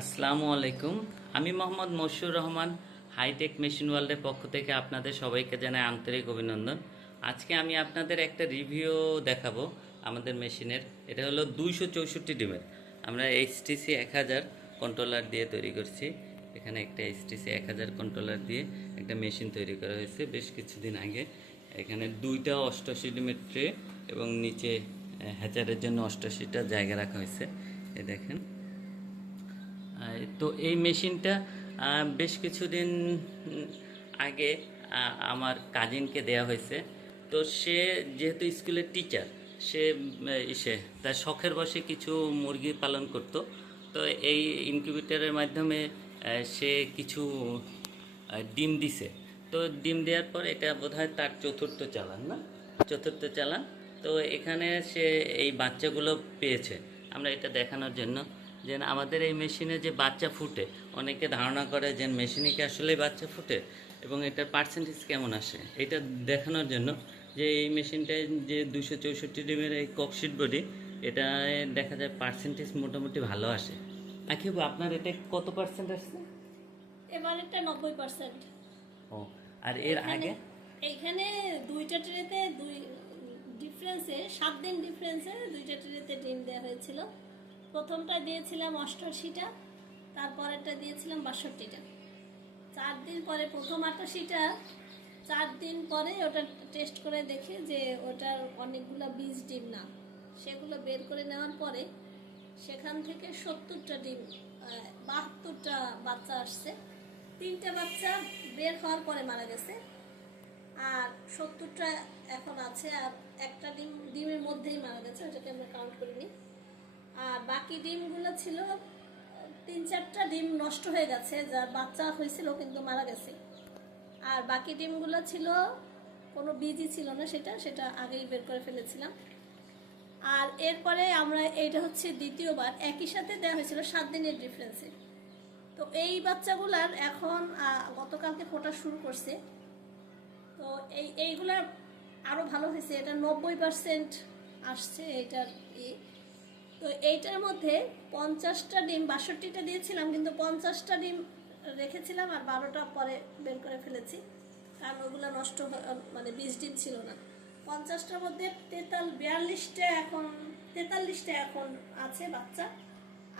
আসসালামু আলাইকুম। আমি Mohammad Moshiur Rahman, hi tech machine ওয়ার্ল্ডের পক্ষ থেকে আপনাদের সবাইকে জানাই আন্তরিক অভিনন্দন। আজকে আমি আপনাদের একটা রিভিউ দেখাবো আমাদের মেশিনের। এটা হলো দুইশো চৌষট্টি ডিমের। আমরা এইচটিসি এক হাজার কন্ট্রোলার দিয়ে তৈরি করছি। এখানে একটা এইচটিসি এক হাজার কন্ট্রোলার দিয়ে একটা মেশিন তৈরি করা হয়েছে বেশ কিছুদিন আগে। এখানে দুইটা অষ্টআশি ডিমের ট্রে এবং নিচে হ্যাচারের জন্য অষ্টআশিটা জায়গা রাখা হয়েছে। এ দেখেন। তো এই মেশিনটা বেশ কিছুদিন আগে আমার কাজিনকে দেয়া হয়েছে। তো সে যেহেতু স্কুলের টিচার, সে ইসে, তার শখের বসে কিছু মুরগি পালন করত। তো এই ইনকিউবেটরের মাধ্যমে সে কিছু ডিম দিছে। তো ডিম দেওয়ার পর এটা বোধহয় তার চতুর্থ চালান, না? চতুর্থ চালান। তো এখানে সে এই বাচ্চাগুলো পেয়েছে। আমরা এটা দেখানোর জন্য যে আমাদের এই মেশিনে যে বাচ্চা ফুটে অনেকে ধারণা করে যে মেশিনে কি আসলে বাচ্চা ফুটে এবং এটার পার্সেন্টেজ কেমন আসে? এটা দেখানোর জন্য যে এই মেশিনটায় যে দুশো চৌষট্টি ডিমের এই ককশিট বডি এটা দেখা যায় পার্সেন্টেজ মোটামুটি ভালো আসে। আখিব আপনার এটা কত পার্সেন্ট আসছে? এবার এটা নব্বই পার্সেন্ট ও আর এর আগে? এইখানে দুইটা ট্রেতে দুই ডিফারেন্সে সাত দিন ডিফারেন্সে দুইটা ট্রেতে ডিম দেওয়া হয়েছিল। প্রথমটা দিয়েছিলাম অষ্টআশিটা, তারপরেরটা দিয়েছিলাম বাষট্টিটা। চার দিন পরে, প্রথম আটাশিটা চার দিন পরে ওটা টেস্ট করে দেখে যে ওটার অনেকগুলো বীজ ডিম না। সেগুলো বের করে নেওয়ার পরে সেখান থেকে সত্তরটা ডিম বাহাত্তরটা বাচ্চা আসছে। তিনটা বাচ্চা বের হওয়ার পরে মারা গেছে। আর সত্তরটা এখন আছে, আর একটা ডিম, ডিমের মধ্যেই মারা গেছে, ওটাকে আমরা কাউন্ট করিনি। আর বাকি ডিমগুলো ছিল তিন চারটা ডিম নষ্ট হয়ে গেছে, যার বাচ্চা হয়েছিল কিন্তু মারা গেছে। আর বাকি ডিমগুলো ছিল, কোনো বীজই ছিল না সেটা সেটা আগেই বের করে ফেলেছিলাম। আর এরপরে আমরা, এইটা হচ্ছে দ্বিতীয়বার, একই সাথে দেওয়া হয়েছিল সাত দিনের ডিফারেন্সে তো এই বাচ্চাগুলার এখন গতকালকে ফোটা শুরু করছে। তো এই, এইগুলার আরও ভালো হয়েছে, এটা নব্বই পার্সেন্ট আসছে এইটার ই। তো এইটার মধ্যে পঞ্চাশটা ডিম, বাষট্টিটা দিয়েছিলাম, কিন্তু পঞ্চাশটা ডিম রেখেছিলাম আর বারোটা পরে বের করে ফেলেছি। কারণ ওগুলো নষ্ট মানে বীজ ডিম ছিল না। পঞ্চাশটার মধ্যে তেতাল, বিয়াল্লিশটা এখন, তেতাল্লিশটা এখন আছে বাচ্চা।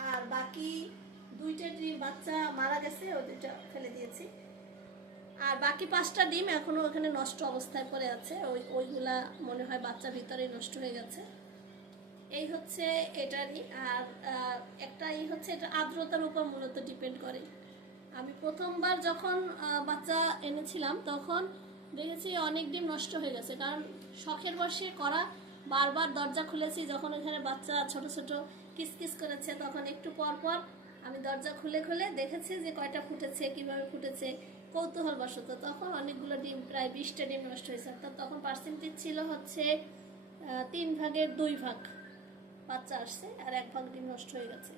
আর বাকি দুইটা ডিম বাচ্চা মারা গেছে ওই দুইটা ফেলে দিয়েছি। আর বাকি পাঁচটা ডিম এখনও ওখানে নষ্ট অবস্থায় পড়ে আছে। ওই, ওইগুলা মনে হয় বাচ্চা ভিতরেই নষ্ট হয়ে গেছে। এই হচ্ছে এটারই আর একটা ই হচ্ছে এটা আর্দ্রতার উপর মূলত ডিপেন্ড করে। আমি প্রথমবার যখন বাচ্চা এনেছিলাম, তখন দেখেছি অনেক ডিম নষ্ট হয়ে গেছে। কারণ শখের বসে করা, বারবার দরজা খুলেছি, যখন ওখানে বাচ্চা ছোট ছোট কিসকিস করেছে, তখন একটু পর পর আমি দরজা খুলে খুলে দেখেছি যে কয়টা ফুটেছে, কীভাবে ফুটেছে কৌতূহল বশত তখন অনেকগুলো ডিম, প্রায় বিশটা ডিম নষ্ট হয়েছে। অর্থাৎ তখন পার্সেন্টেজ ছিল হচ্ছে তিন ভাগের দুই ভাগ। বাচ্চা আসছে আর এক ভাগ ডিম নষ্ট হয়ে গেছে।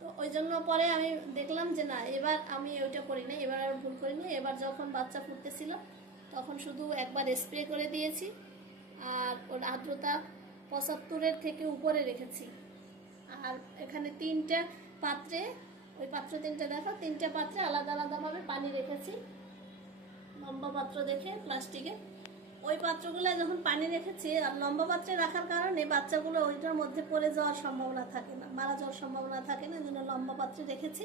তো ওই জন্য পরে আমি দেখলাম যে না, এবার আমি ওইটা করি না এবার আর ভুল করিনি এবার যখন বাচ্চা ফুটতেছিল, তখন শুধু একবার স্প্রে করে দিয়েছি আর ওর আর্দ্রতা পঁচাত্তরের থেকে উপরে রেখেছি। আর এখানে তিনটা পাত্রে, ওই পাত্র তিনটা দেখো, তিনটা পাত্রে আলাদা আলাদাভাবে পানি রেখেছি। লম্বা পাত্র দেখে প্লাস্টিকে ওই পাত্রগুলো যখন পানি রেখেছি আর লম্বা পাত্রে রাখার কারণে বাচ্চাগুলো ওইটার মধ্যে পড়ে যাওয়ার সম্ভাবনা থাকে না, মারা যাওয়ার সম্ভাবনা থাকে না জন্য লম্বা পাত্রে রেখেছি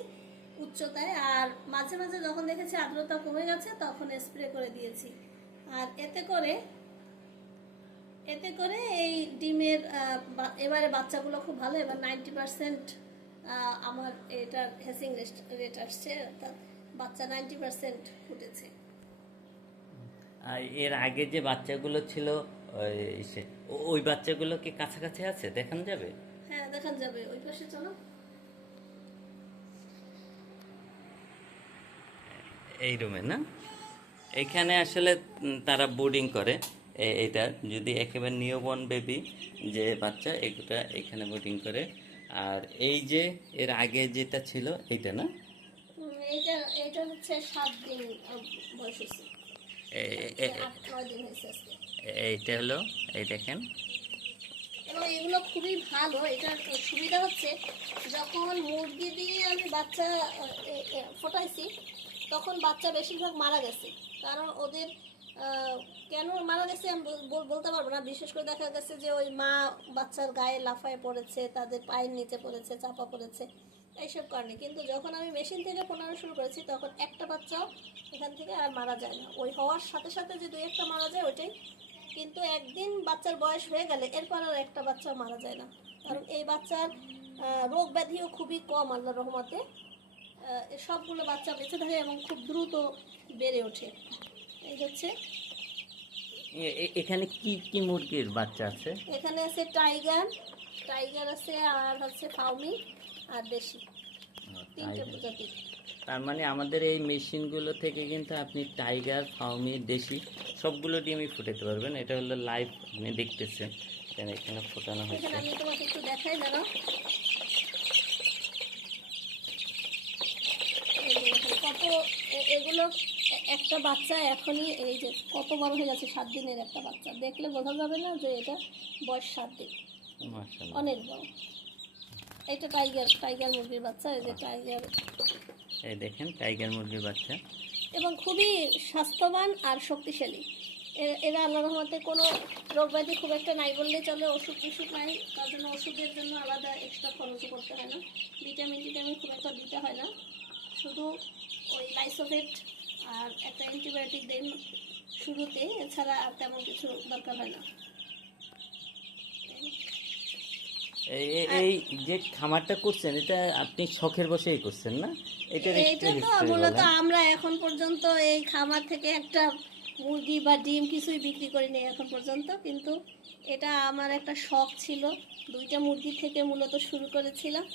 উচ্চতায়। আর মাঝে মাঝে যখন দেখেছি আর্দ্রতা কমে গেছে, তখন স্প্রে করে দিয়েছি। আর এতে করে এতে করে এই ডিমের এবারে বাচ্চাগুলো খুব ভালো, এবার নাইনটি পার্সেন্ট আমার এটার হেসিং রেট আসছে, অর্থাৎ বাচ্চা নাইনটি পার্সেন্ট ফুটেছে। আর এর আগে যে বাচ্চাগুলো ছিল ওই ওই বাচ্চাগুলো কি কাছাকাছি আছে? দেখানো যাবে? হ্যাঁ দেখান যাবে। ওই পাশে চলো। এই রুমে না? এখানে আসলে তারা বোর্ডিং করে। এটা যদি একেবারে নিয়বন বেবি যে বাচ্চা এগুটা এখানে বোর্ডিং করে। আর এই যে এর আগে যেটা ছিল এইটা না? উম, এইটা এইটা হচ্ছে সাত দিন বয়স এইটা হলো এই দেখেন। এবং এগুলো খুবই ভালো এটার সুবিধা হচ্ছে যখন মুরগি দিয়ে আমি বাচ্চা ফোটাইছি তখন বাচ্চা বেশিরভাগ মারা গেছে। কারণ ওদের কেন মারা গেছে আমি বল- বল- বলতে পারব না। বিশেষ করে দেখা গেছে যে ওই মা বাচ্চার গায়ে লাফায় পড়েছে তাদের পায়ের নিচে পড়েছে চাপা পড়েছে। এইসব কারণে। কিন্তু যখন আমি মেশিন থেকে ফোটানো শুরু করেছি তখন একটা বাচ্চাও এখান থেকে আর মারা যায় না। ওই হওয়ার সাথে সাথে যে দুই একটা মারা যায় ওইটাই। কিন্তু একদিন বাচ্চার বয়স হয়ে গেলে এরপর আর একটা বাচ্চা মারা যায় না। কারণ এই বাচ্চার রোগ ব্যাধিও খুবই কম আল্লাহ রহমতে। সবগুলো বাচ্চা বেঁচে থাকে এবং খুব দ্রুত বেড়ে ওঠে। এই হচ্ছে। এখানে কি কি মুরগির বাচ্চা আছে? এখানে আছে টাইগার টাইগার আছে আর হচ্ছে ফাউমি আর দেশি। তিনটে তার মানে আমাদের এই মেশিনগুলো থেকে কিন্তু আপনি টাইগার ফাউমি দেশি সবগুলো ডিমই ফুটাতে পারবেন। এটা হলো লাইভ আপনি দেখতেছেন। এখানে এখানে ফোটানো হচ্ছে। আমি তোমাকে একটু দেখাই দাঁড়াও। কত এগুলো একটা বাচ্চা এখনই এই যে কত বড় হয়ে যাচ্ছে সাত দিনের একটা বাচ্চা। দেখলে বোঝা যাবে না যে এটা বয়স সাত দিন। অনেক বড়। এটা টাইগার টাইগার মুরগির বাচ্চা এই যে টাইগার এই দেখেন টাইগার মুরগির বাচ্চা। এবং খুবই স্বাস্থ্যবান আর শক্তিশালী। এরা আল্লাহ রহমতে কোনো রোগ ব্যাধি খুব একটা নাই বললেই চলে ওষুধ টষুধ নাই তার জন্য ওষুধের জন্য আলাদা এক্সট্রা খরচও করতে হয় না। ভিটামিন টিটামিন খুব একটা দিতে হয় না। শুধু ওই লাইসোভেট আর একটা অ্যান্টিবায়োটিক দেন শুরুতে এছাড়া আর তেমন কিছু দরকার হয় না। এই যে খামারটা করছেন এটা আপনি শখের বসেই করছেন না? একটু এইটা তো মূলত আমরা এখন পর্যন্ত এই খামার থেকে একটা মুরগি বা ডিম কিছুই বিক্রি করিনি এখন পর্যন্ত কিন্তু এটা আমার একটা শখ ছিল। দুইটা মুরগি থেকে মূলত শুরু করেছিলাম।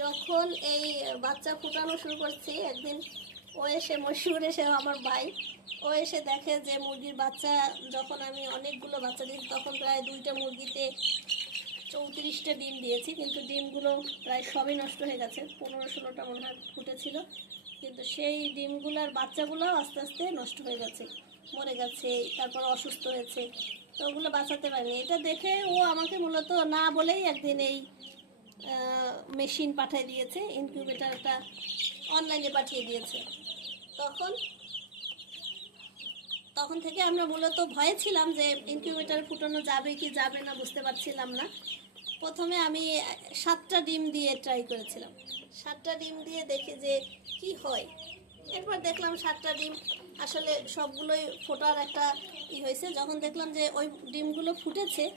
যখন এই বাচ্চা ফুটানো শুরু করছি একদিন ও এসে মশুর এসে আমার ভাই ও এসে দেখে যে মুরগির বাচ্চা যখন আমি অনেকগুলো বাচ্চা দিই তখন প্রায় দুইটা মুরগিতে চৌত্রিশটা ডিম দিয়েছি, কিন্তু ডিমগুলো প্রায় সবই নষ্ট হয়ে গেছে। পনেরো ষোলোটা মনে হয় ফুটেছিল। কিন্তু সেই ডিমগুলোর বাচ্চাগুলোও আস্তে আস্তে নষ্ট হয়ে গেছে, মরে গেছে, তারপর অসুস্থ হয়েছে। তো ওগুলো বাঁচাতে পারিনি। এটা দেখে ও আমাকে মূলত না বলেই একদিন এই মেশিন পাঠিয়ে দিয়েছে ইনকিউবেটার একটা অনলাইনে পাঠিয়ে দিয়েছে। তখন তখন থেকে আমরা মূলত ভয়ে ছিলাম যে ইনকিউবেটার ফুটানো যাবে কি যাবে না বুঝতে পারছিলাম না। প্রথমে আমি সাতটা ডিম দিয়ে ট্রাই করেছিলাম। সাতটা ডিম দিয়ে দেখি যে কি হয়। এরপর দেখলাম সাতটা ডিম আসলে সবগুলোই ফোটার একটা ই হয়েছে। যখন দেখলাম যে ওই ডিমগুলো ফুটেছে,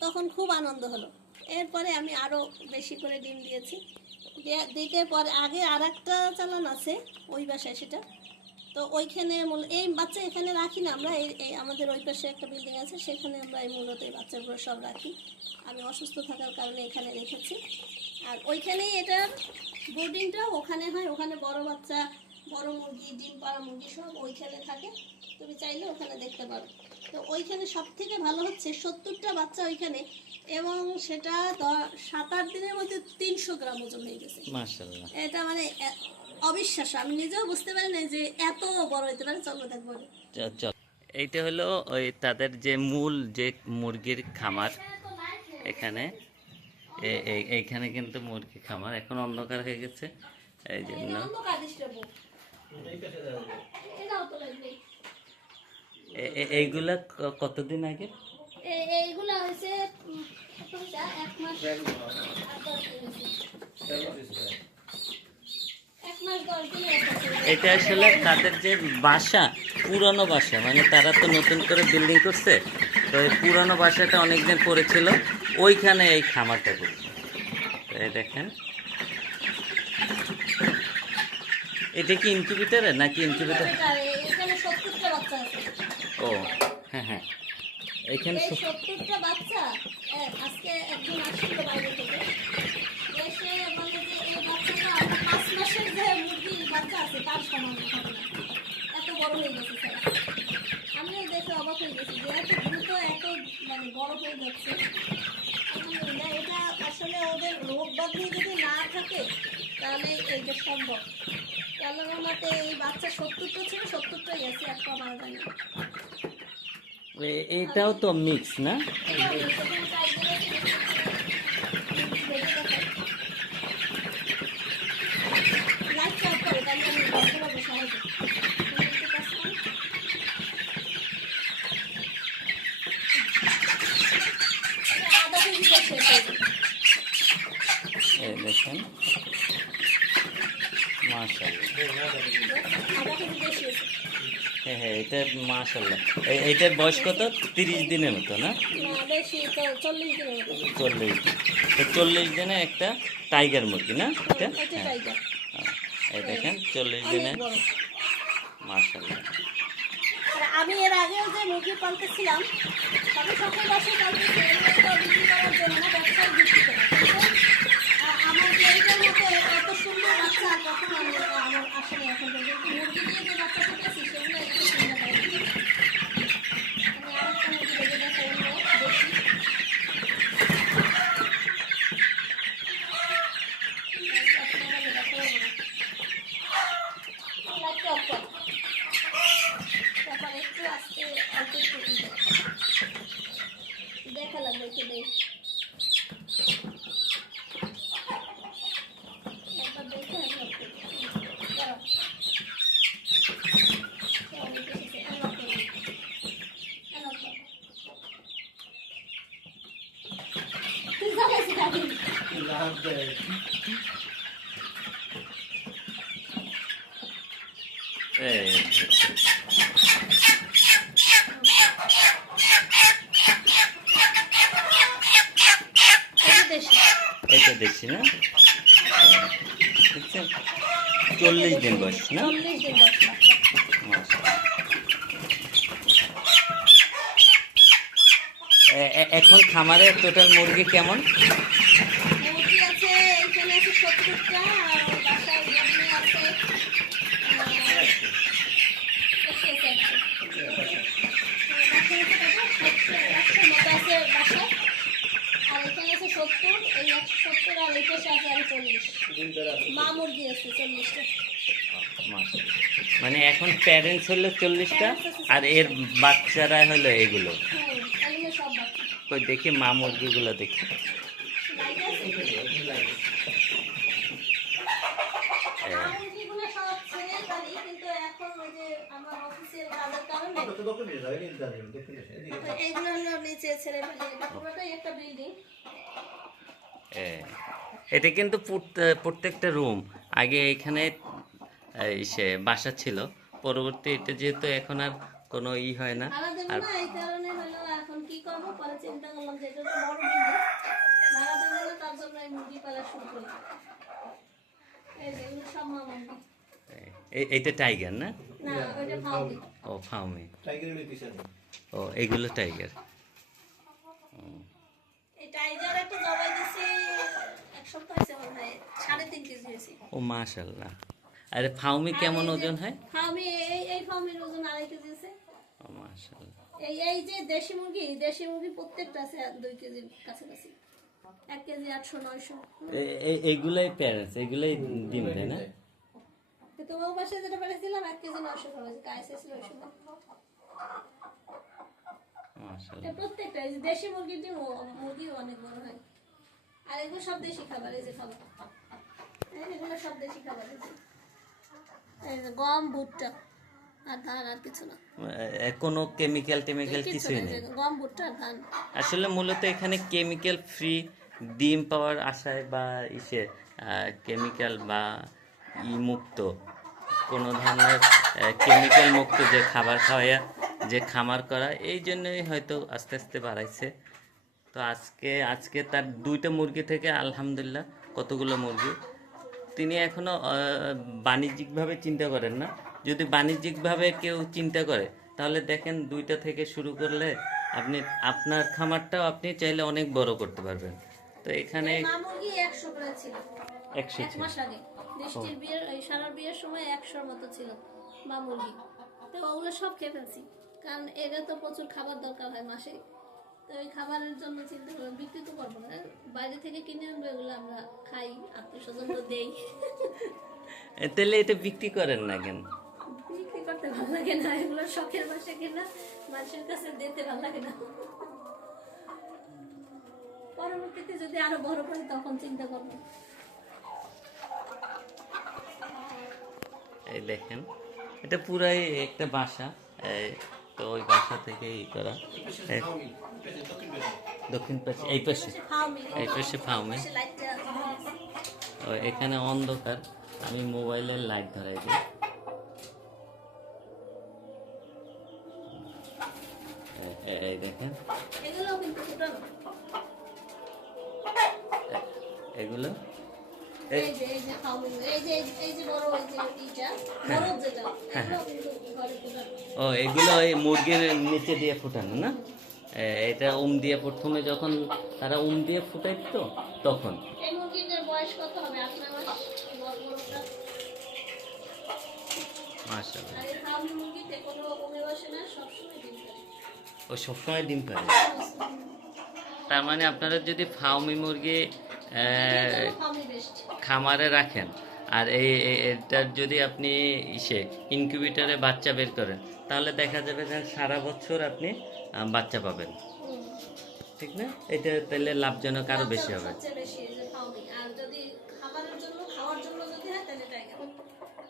তখন খুব আনন্দ হলো। এরপরে আমি আরও বেশি করে ডিম দিয়েছি। দিয়ে- দিতে পরে আগে আর একটা চালান আছে, ওই বাসায় সেটা। তো ওইখানে মূল- এই বাচ্চা এখানে রাখি না আমরা এই এই আমাদের ওই পাশে একটা বিল্ডিং আছে সেখানে আমরা এই মূলত এই বাচ্চাগুলো সব রাখি। আমি অসুস্থ থাকার কারণে এখানে রেখেছি। আর ওইখানেই এটার ব্রুডিংটা ওখানে হয় ওখানে বড় বাচ্চা বড় মুরগি ডিম পাড়া মুরগি সব ওইখানে থাকে। তুমি চাইলে ওখানে দেখতে পারো। তো ওইখানে সব থেকে ভালো হচ্ছে সত্তরটা বাচ্চা ওইখানে এবং সেটা সাত আট দিনের মধ্যে তিনশো গ্রাম ওজন হয়ে গেছে। এটা মানে অবিশ্বাস্য। আমি নিজেও বুঝতে পারি না যে এত বড় হতে পারে চলো দেখব চল এইটা হলো ওই তাদের যে মূল যে মুরগির খামার এখানে। এইখানে কিন্তু মুরগি খামার এখন অন্ধকার হয়ে গেছে। এই জন্য এইগুলা কতদিন আগে? এইগুলা হয়েছে? এক মাস এটা আসলে তাদের যে বাসা, পুরনো বাসা মানে তারা তো নতুন করে বিল্ডিং করছে, তো এই পুরনো বাসাটা অনেকদিন পড়েছিল ওইখানে এই খামারটা করছে। তো এই দেখেন। এটা কি ইনকিউবেটারে নাকি ইনকিউবেটার ও হ্যাঁ হ্যাঁ। এখানে সত্তরটা বাচ্চা আজকে একজন আসছিল বাইরে থেকে এসে বলে যে এই বাচ্চাটা আমার পাঁচ মাসের যে মুরগির বাচ্চা আছে তার সমান হবে না। এত বড় হয়ে গেছে স্যার। আমিও দেখে অবাক হয়ে গেছি যে এত দ্রুত এত মানে বড় হয়ে যাচ্ছে। আলহামদুলিল্লাহ, এটা আসলে ওদের রোগ ব্যাধি যদি না থাকে তাহলে এইটা সম্ভব। আল্লাহ রহমতে এই বাচ্চা সত্তরটা ছিল সত্তরটাই আছে একটা মারা যায়নি এ- এটাও তো মিক্স না এটাও সেখানে চাই দেখেন। কেজি বেশি হ্যাঁ হ্যাঁ এটা মাশাল্লাহ এই এইটার বয়স কত? তিরিশ দিনের মতো না? চল্লিশ তো চল্লিশ দিনে একটা টাইগার মুরগি না? এটা? হ্যাঁ। এই দেখেন চল্লিশ দিনে মাশাল্লাহ আমি এর আগেও যে মুরগি পালতেছিলাম তবে সকল বাসায় পালতেছি। ব্যবসায় বিক্রি করে দেখছি না। দেখছেন চল্লিশ দিন বয়স না এ- এখন খামারে টোটাল মুরগি কেমন মুরগি আছে এখানে আছে সত্তরটা আর ওর বাসায় গরমি আছে আহ, একশো আছে একশো। বাসায় আছে কত? একশো- একশোর মতো আছে বাসায়। আর এখানে আছে সত্তর এই একশো সত্তর আর এই পাশে আর চল্লিশ। মা মুরগি আছে চল্লিশটা। মানে এখন প্যারেন্টস হলো চল্লিশটা আর এর বাচ্চারা হলো এগুলো। হ্যাঁ এগুলো সব বাচ্চা। কই দেখি মা মুরগিগুলো দেখি এইগুলো হলো নিচে ছেড়ে ফেলে একটা বিল্ডিং এটা কিন্তু প্রত্যেকটা রুম আগে এখানে এই সে বাসা ছিল। পরবর্তী এটা যেহেতু এখন আর কোনো ই হয় না আর এইটা টাইগার না? ও ফার্মে ও এগুলো টাইগার একটা জবাই দিছি এক সপ্তাহ হয় সাড়ে তিন কেজি হয়েছে। ও মাশাল্লাহ আরে ফাউমি কেমন ওজন হয়? ফার্মি এই এই ফার্মের ওজন আড়াই কেজি আছে ও মাশাল্লাহ এই এই যে দেশি মুরগি দেশি মুরগি প্রত্যেকটা আছে দুই কেজির কাছাকাছি। এক কেজি আটশো নয়শো। এইগুলাই প্যারেন্টস এইগুলাই ডিম দেয় না? তোমার পাশে যেটা পেরেছিলাম এক কেজি নয়শো খরচ গায়ে ছিল ওই সময় মাশাল্লাহ এটা প্রত্যেকটা এই দেশি মুরগির ডিম মুরগিও অনেক বড় হয়। আর এগুলো সব দেশি খাবার এই যে খাবার এগুলো সব দেশি খাবার এই যে। গম ভুট্টা আর ধান আর কিছু না। কোনো কেমিক্যাল টেমিক্যাল কিছুই নেই গম ভুট্টা আর ধান। আসলে মূলত এখানে কেমিক্যাল ফ্রি ডিম পাওয়ার আশায় বা ইসে কেমিক্যাল বা ই মুক্ত। কোনো ধরনের কেমিক্যাল মুক্ত যে খাবার খাওয়াইয়া যে খামার করা এই জন্যই হয়তো আস্তে আস্তে বাড়াইছে। তো আজকে আজকে তার দুইটা মুরগি থেকে আলহামদুলিল্লাহ কতগুলো মুরগি। তিনি এখনও বাণিজ্যিকভাবে চিন্তা করেন না। যদি বাণিজ্যিকভাবে কেউ চিন্তা করে তাহলে দেখেন দুইটা থেকে শুরু করলে আপনি আপনার খামারটাও আপনি চাইলে অনেক বড় করতে পারবেন। তো এখানে একশো ছিল। এক মাস বৃষ্টির বিয়ের সারা বিয়ের সময় একশোর মতো ছিল মা মুরগি। তো ওগুলো সব খেয়ে ফেলছি। কারণ এরা তো প্রচুর খাবার দরকার হয় মাসে। তো ওই খাবারের জন্য চিন্তা করলাম বিক্রি তো করব না। বাইরে থেকে কিনে আনব এগুলো আমরা খাই আত্মীয় স্বজন তো দেই। তাহলে এটা বিক্রি করেন না কেন? বিক্রি করতে ভালো লাগে না এগুলো শখের বাসে কিনা মানুষের কাছে দিতে ভালো লাগে না। পরবর্তীতে যদি আরও বড় করে তখন চিন্তা করব। এই দেখেন এটা পুরাই একটা বাসা। এই, তো ওই বাসা থেকে ই করা দক্ষিণ পাশে এই পাশে এই পাশে লাইটটা ও এখানে অন্ধকার আমি মোবাইলের লাইট ধরাই দিই। এই দেখেন। এগুলো? এগুলো এই ও এগুলো ওই মুরগির নিচে দিয়ে ফুটানো না? এটা উম দিয়ে প্রথমে যখন তারা উম দিয়ে ফুটাই তো তখন? ও সবসময় ডিম পারে? তার মানে আপনারা যদি ফাউমি মুরগি খামারে রাখেন। আর এই এটার যদি আপনি ইসে ইনকিউবেটরে বাচ্চা বের করেন তাহলে দেখা যাবে যে সারা বছর আপনি বাচ্চা পাবেন। ঠিক না? এটা তাহলে লাভজনক আরও বেশি হবে।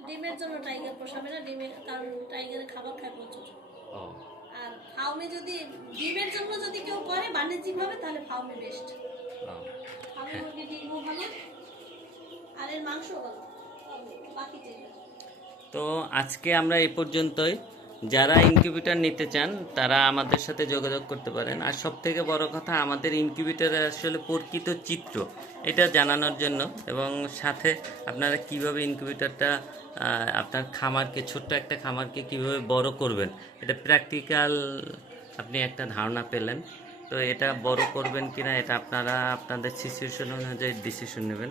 ডিমের জন্য টাইগার পোষাবে না ডিমের কারণ টাইগারের খাবার খায় প্রচুর। আর ফাউমি যদি ডিমের জন্য যদি কেউ করে বাণিজ্যিকভাবে তাহলে ফাউমি বেস্ট ও। ফাউমি মুরগি ডিমও ভালো তো আজকে আমরা এ পর্যন্তই। যারা ইনকিউবেটর নিতে চান, তারা আমাদের সাথে যোগাযোগ করতে পারেন। আর সব থেকে বড় কথা, আমাদের ইনকিউবেটরের আসলে প্রকৃত চিত্র। এটা জানানোর জন্য। এবং সাথে আপনারা কীভাবে ইনকিউবেটরটা আপনার খামারকে, ছোট্ট একটা খামারকে কীভাবে বড় করবেন, এটা প্র্যাকটিক্যাল আপনি একটা ধারণা পেলেন। তো এটা বড় করবেন কিনা, এটা আপনারা আপনাদের সিচুয়েশন অনুযায়ী ডিসিশন নেবেন।